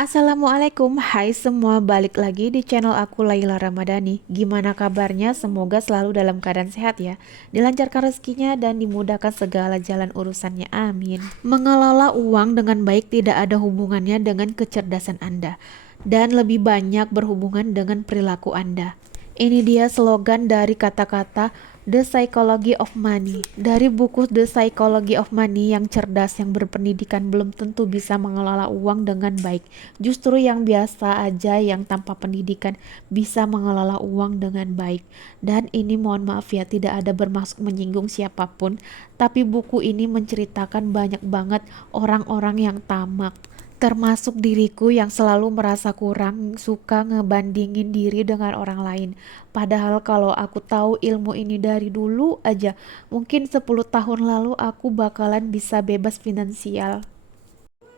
Assalamualaikum, hai semua, balik lagi di channel aku Laila Ramadhani. Gimana kabarnya? Semoga selalu dalam keadaan sehat ya, dilancarkan rezekinya dan dimudahkan segala jalan urusannya, amin. Mengelola uang dengan baik tidak ada hubungannya dengan kecerdasan Anda, dan lebih banyak berhubungan dengan perilaku Anda. Ini dia slogan dari kata-kata The Psychology of Money. Dari buku The Psychology of Money, yang cerdas, yang berpendidikan belum tentu bisa mengelola uang dengan baik. Justru yang biasa aja, yang tanpa pendidikan, bisa mengelola uang dengan baik. Dan ini mohon maaf ya, tidak ada bermaksud menyinggung siapapun, tapi buku ini menceritakan banyak banget orang-orang yang tamak, termasuk diriku yang selalu merasa kurang, suka ngebandingin diri dengan orang lain. Padahal kalau aku tahu ilmu ini dari dulu aja, mungkin 10 tahun lalu aku bakalan bisa bebas finansial.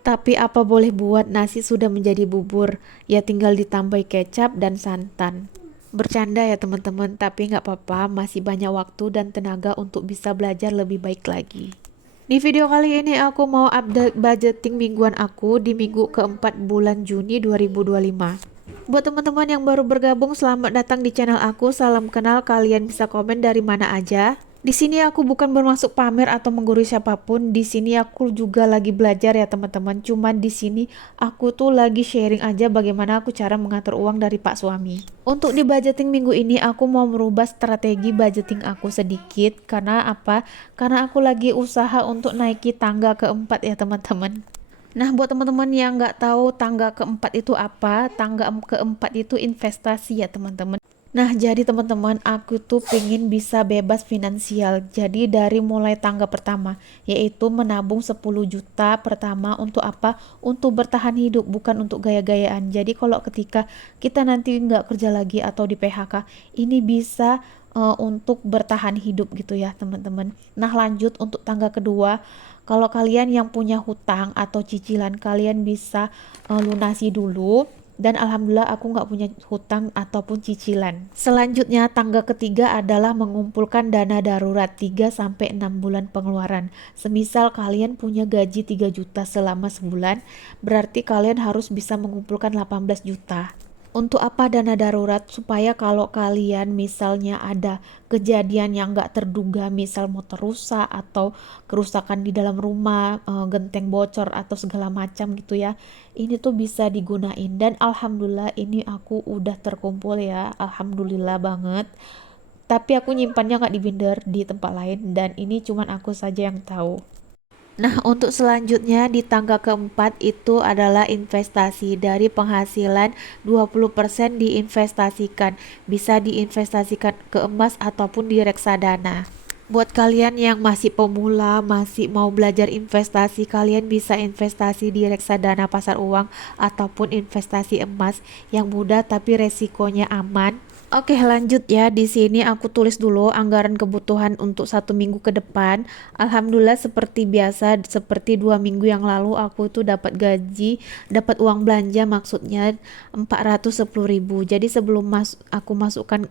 Tapi apa boleh buat, nasi sudah menjadi bubur, ya tinggal ditambah kecap dan santan. Bercanda ya teman-teman, tapi nggak apa-apa, masih banyak waktu dan tenaga untuk bisa belajar lebih baik lagi. Di video kali ini aku mau update budgeting mingguan aku di minggu keempat bulan Juni 2025. Buat teman-teman yang baru bergabung, selamat datang di channel aku. Salam kenal, kalian bisa komen dari mana aja. Di sini aku bukan bermaksud pamer atau menggurui siapapun. Di sini aku juga lagi belajar ya teman-teman. Cuman di sini aku tuh lagi sharing aja bagaimana aku cara mengatur uang dari Pak Suami. Untuk di budgeting minggu ini aku mau merubah strategi budgeting aku sedikit. Karena apa? Karena aku lagi usaha untuk naiki tangga keempat ya teman-teman. Nah, buat teman-teman yang nggak tahu tangga keempat itu apa, tangga keempat itu investasi ya teman-teman. Nah, jadi teman-teman, aku tuh pengen bisa bebas finansial. Jadi dari mulai tangga pertama, yaitu menabung 10 juta pertama untuk apa? Untuk bertahan hidup, bukan untuk gaya-gayaan. Jadi kalau ketika kita nanti nggak kerja lagi atau di PHK, ini bisa untuk bertahan hidup gitu ya teman-teman. Nah, lanjut untuk tangga kedua, kalau kalian yang punya hutang atau cicilan, kalian bisa lunasi dulu. Dan alhamdulillah aku nggak punya hutang ataupun cicilan. Selanjutnya tangga ketiga adalah mengumpulkan dana darurat 3-6 bulan pengeluaran. Semisal kalian punya gaji 3 juta selama sebulan, berarti kalian harus bisa mengumpulkan 18 juta. Untuk apa dana darurat? Supaya kalau kalian misalnya ada kejadian yang nggak terduga, misal motor rusak atau kerusakan di dalam rumah, genteng bocor atau segala macam gitu ya, ini tuh bisa digunain. Dan alhamdulillah ini aku udah terkumpul ya, alhamdulillah banget. Tapi aku nyimpannya nggak di binder, di tempat lain, dan ini cuman aku saja yang tahu. Nah, untuk selanjutnya di tangga keempat itu adalah investasi. Dari penghasilan 20% diinvestasikan. Bisa diinvestasikan ke emas ataupun di reksadana. Buat kalian yang masih pemula, masih mau belajar investasi, kalian bisa investasi di reksadana pasar uang ataupun investasi emas yang mudah tapi resikonya aman. Oke, lanjut ya. Di sini aku tulis dulu anggaran kebutuhan untuk 1 minggu ke depan. Alhamdulillah seperti biasa, seperti 2 minggu yang lalu aku tuh dapat gaji, dapat uang belanja, maksudnya 410.000. Jadi sebelum aku masukkan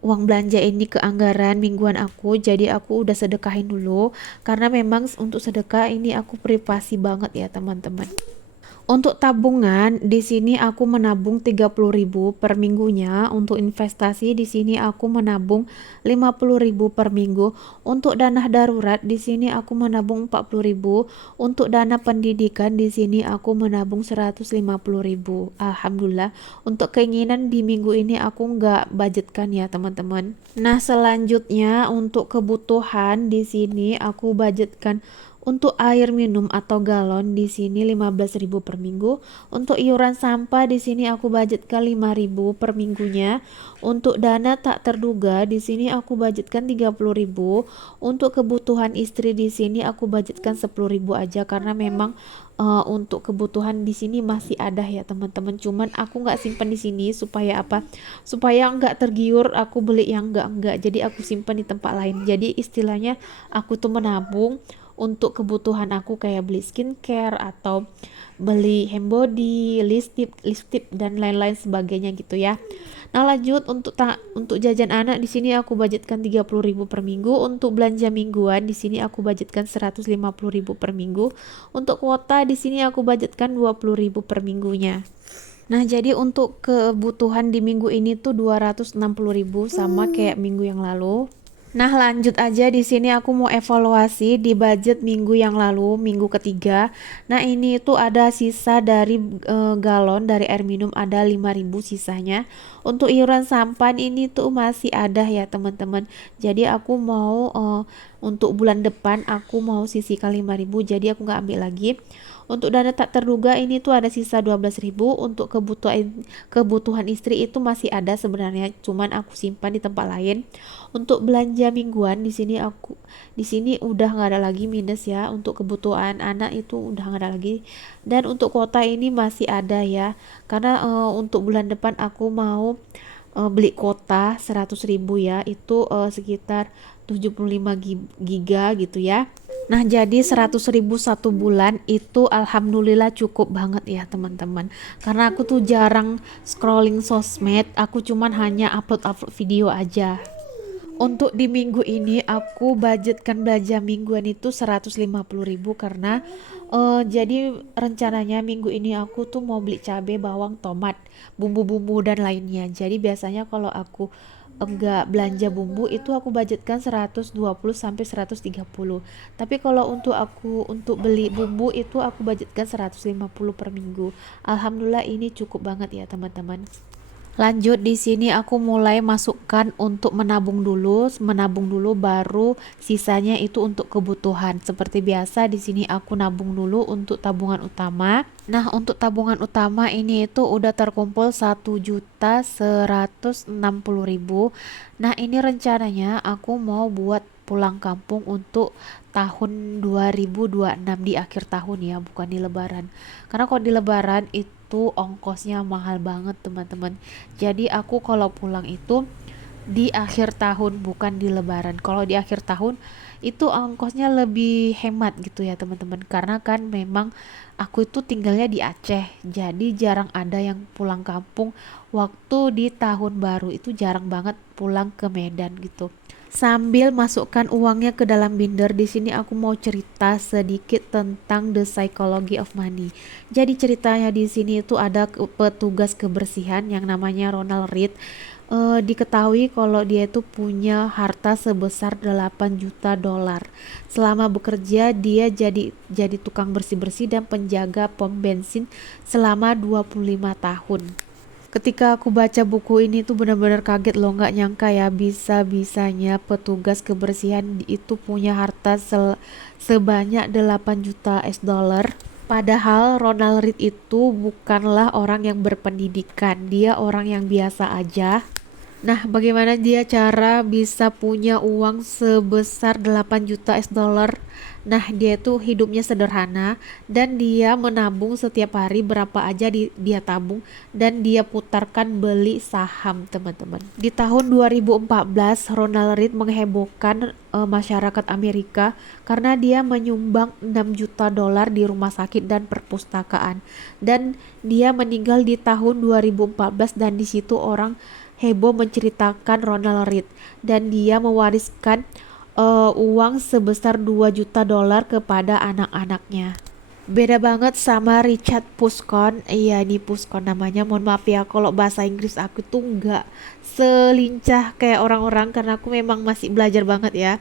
uang belanja ini ke anggaran mingguan aku, jadi aku udah sedekahin dulu. Karena memang untuk sedekah ini aku privasi banget ya teman-teman. Untuk tabungan, di sini aku menabung 30.000 per minggunya. Untuk investasi di sini aku menabung 50.000 per minggu. Untuk dana darurat di sini aku menabung 40.000. Untuk dana pendidikan di sini aku menabung 150.000. Alhamdulillah. Untuk keinginan di minggu ini aku nggak budgetkan ya teman-teman. Nah, selanjutnya untuk kebutuhan di sini aku budgetkan untuk air minum atau galon di sini 15.000 per minggu. Untuk iuran sampah di sini aku budgetkan 5.000 per minggunya. Untuk dana tak terduga di sini aku budgetkan 30.000. Untuk kebutuhan istri di sini aku budgetkan 10.000 aja karena memang untuk kebutuhan di sini masih ada ya teman-teman. Cuman aku nggak simpan di sini supaya apa? Supaya nggak tergiur aku beli yang enggak. Jadi aku simpan di tempat lain. Jadi istilahnya aku tuh menabung untuk kebutuhan aku kayak beli skincare atau beli hand body, lipstick dan lain-lain sebagainya gitu ya. Nah, lanjut untuk jajan anak di sini aku budgetkan 30.000 per minggu. Untuk belanja mingguan di sini aku budgetkan 150.000 per minggu. Untuk kuota di sini aku budgetkan 20.000 per minggunya. Nah, jadi untuk kebutuhan di minggu ini tuh 260.000 sama kayak minggu yang lalu. Nah, lanjut aja di sini aku mau evaluasi di budget minggu yang lalu, minggu ketiga. Nah, ini itu ada sisa dari galon dari air minum ada 5.000 sisanya. Untuk iuran sampan ini tuh masih ada ya, teman-teman. Jadi aku mau untuk bulan depan aku mau sisihkan 5.000, jadi aku nggak ambil lagi. Untuk dana tak terduga ini tuh ada sisa 12.000. Untuk kebutuhan istri itu masih ada sebenarnya, cuman aku simpan di tempat lain. Untuk belanja mingguan di sini udah nggak ada lagi minus ya. Untuk kebutuhan anak itu udah nggak ada lagi. Dan untuk kuota ini masih ada ya. Karena untuk bulan depan aku mau beli kuota 100.000 ya. Itu sekitar 75 giga gitu ya. Nah, jadi 100.000 satu bulan itu alhamdulillah cukup banget ya, teman-teman. Karena aku tuh jarang scrolling sosmed, aku cuman hanya upload video aja. Untuk di minggu ini aku budgetkan belanja mingguan itu 150.000 karena jadi rencananya minggu ini aku tuh mau beli cabai, bawang, tomat, bumbu-bumbu dan lainnya. Jadi biasanya kalau aku enggak belanja bumbu itu aku budgetkan 120 sampai 130. Tapi kalau untuk beli bumbu itu aku budgetkan 150 per minggu. Alhamdulillah ini cukup banget ya, teman-teman. Lanjut di sini aku mulai masukkan untuk menabung dulu baru sisanya itu untuk kebutuhan. Seperti biasa di sini aku nabung dulu untuk tabungan utama. Nah, untuk tabungan utama ini itu udah terkumpul 1.160.000. Nah, ini rencananya aku mau buat pulang kampung untuk tahun 2026 di akhir tahun ya, bukan di lebaran. Karena kalau di lebaran itu ongkosnya mahal banget, teman-teman. Jadi aku kalau pulang itu di akhir tahun bukan di lebaran. Kalau di akhir tahun itu ongkosnya lebih hemat gitu ya, teman-teman. Karena kan memang aku itu tinggalnya di Aceh. Jadi jarang ada yang pulang kampung waktu di tahun baru. Itu jarang banget pulang ke Medan gitu. Sambil masukkan uangnya ke dalam binder, di sini aku mau cerita sedikit tentang the psychology of money. Jadi ceritanya di sini itu ada petugas kebersihan yang namanya Ronald Reed. Diketahui kalau dia itu punya harta sebesar 8 juta dolar. Selama bekerja dia jadi tukang bersih-bersih dan penjaga pom bensin selama 25 tahun. Ketika aku baca buku ini tuh benar-benar kaget loh, nggak nyangka ya bisa-bisanya petugas kebersihan itu punya harta sebanyak 8 juta US dollar. Padahal Ronald Reed itu bukanlah orang yang berpendidikan, dia orang yang biasa aja. Nah, bagaimana dia cara bisa punya uang sebesar 8 juta US dollar? Nah, dia tuh hidupnya sederhana dan dia menabung setiap hari berapa aja dia tabung dan dia putarkan beli saham, teman-teman. Di tahun 2014, Ronald Reed menghebohkan masyarakat Amerika karena dia menyumbang 6 juta dolar di rumah sakit dan perpustakaan. Dan dia meninggal di tahun 2014 dan di situ orang heboh menceritakan Ronald Reed dan dia mewariskan uang sebesar 2 juta dolar kepada anak-anaknya. Beda banget sama Richard Puskon. Iya, ini Puskon namanya. Mohon maaf ya kalau bahasa Inggris aku tuh nggak selincah kayak orang-orang karena aku memang masih belajar banget ya.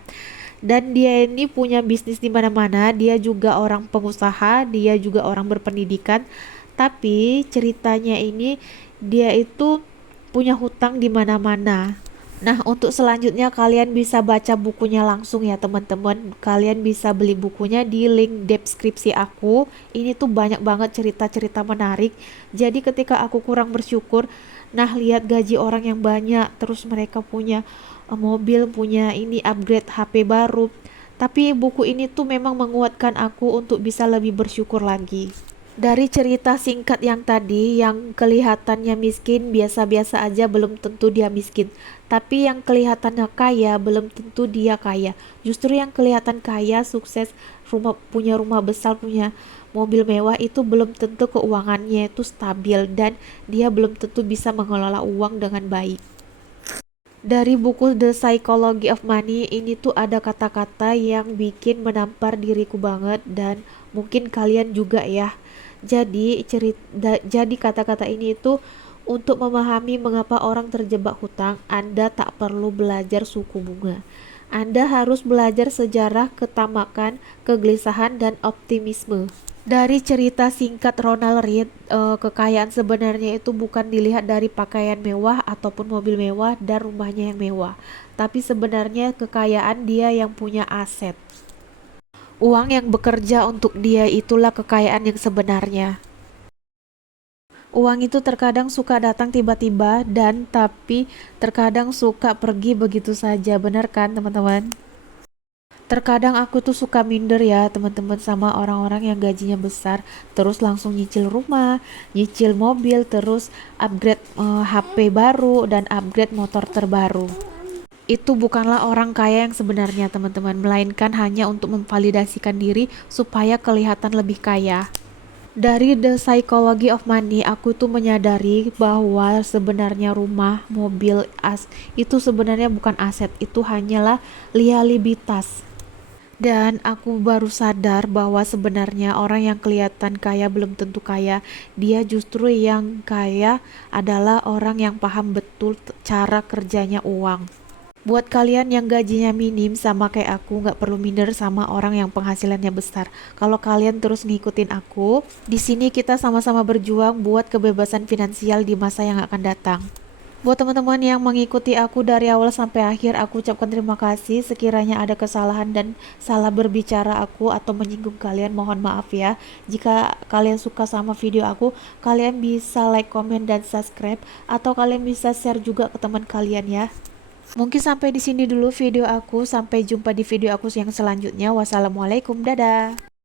Dan dia ini punya bisnis di mana-mana. Dia juga orang pengusaha, dia juga orang berpendidikan. Tapi ceritanya ini dia itu punya hutang di mana-mana. Nah, untuk selanjutnya kalian bisa baca bukunya langsung ya, teman-teman. Kalian bisa beli bukunya di link deskripsi aku. Ini tuh banyak banget cerita-cerita menarik. Jadi ketika aku kurang bersyukur, nah lihat gaji orang yang banyak, terus mereka punya mobil, punya ini upgrade HP baru. Tapi buku ini tuh memang menguatkan aku untuk bisa lebih bersyukur lagi. Dari cerita singkat yang tadi, yang kelihatannya miskin, biasa-biasa aja belum tentu dia miskin. Tapi yang kelihatannya kaya, belum tentu dia kaya. Justru yang kelihatan kaya, sukses, punya rumah besar, punya mobil mewah itu belum tentu keuangannya itu stabil dan dia belum tentu bisa mengelola uang dengan baik. Dari buku The Psychology of Money ini tuh ada kata-kata yang bikin menampar diriku banget dan mungkin kalian juga ya. Jadi kata-kata ini itu untuk memahami mengapa orang terjebak hutang, Anda tak perlu belajar suku bunga. Anda harus belajar sejarah ketamakan, kegelisahan, dan optimisme. Dari cerita singkat Ronald Read, kekayaan sebenarnya itu bukan dilihat dari pakaian mewah ataupun mobil mewah dan rumahnya yang mewah, tapi sebenarnya kekayaan dia yang punya aset. Uang yang bekerja untuk dia itulah kekayaan yang sebenarnya. Uang itu terkadang suka datang tiba-tiba dan tapi terkadang suka pergi begitu saja, benar kan teman-teman? Terkadang aku tuh suka minder ya teman-teman sama orang-orang yang gajinya besar terus langsung nyicil rumah, nyicil mobil, terus upgrade HP baru dan upgrade motor terbaru. Itu bukanlah orang kaya yang sebenarnya teman-teman, melainkan hanya untuk memvalidasikan diri supaya kelihatan lebih kaya. Dari The Psychology of Money, aku tuh menyadari bahwa sebenarnya rumah, mobil, itu sebenarnya bukan aset, itu hanyalah liabilitas. Dan aku baru sadar bahwa sebenarnya orang yang kelihatan kaya belum tentu kaya. Dia justru yang kaya adalah orang yang paham betul cara kerjanya uang. Buat kalian yang gajinya minim sama kayak aku, nggak perlu minder sama orang yang penghasilannya besar. Kalau kalian terus ngikutin aku, di sini kita sama-sama berjuang buat kebebasan finansial di masa yang akan datang. Buat teman-teman yang mengikuti aku dari awal sampai akhir, aku ucapkan terima kasih. Sekiranya ada kesalahan dan salah berbicara aku atau menyinggung kalian, mohon maaf ya. Jika kalian suka sama video aku, kalian bisa like, comment, dan subscribe, atau kalian bisa share juga ke teman kalian ya. Mungkin sampai di sini dulu video aku. Sampai jumpa di video aku yang selanjutnya. Wassalamualaikum, dadah.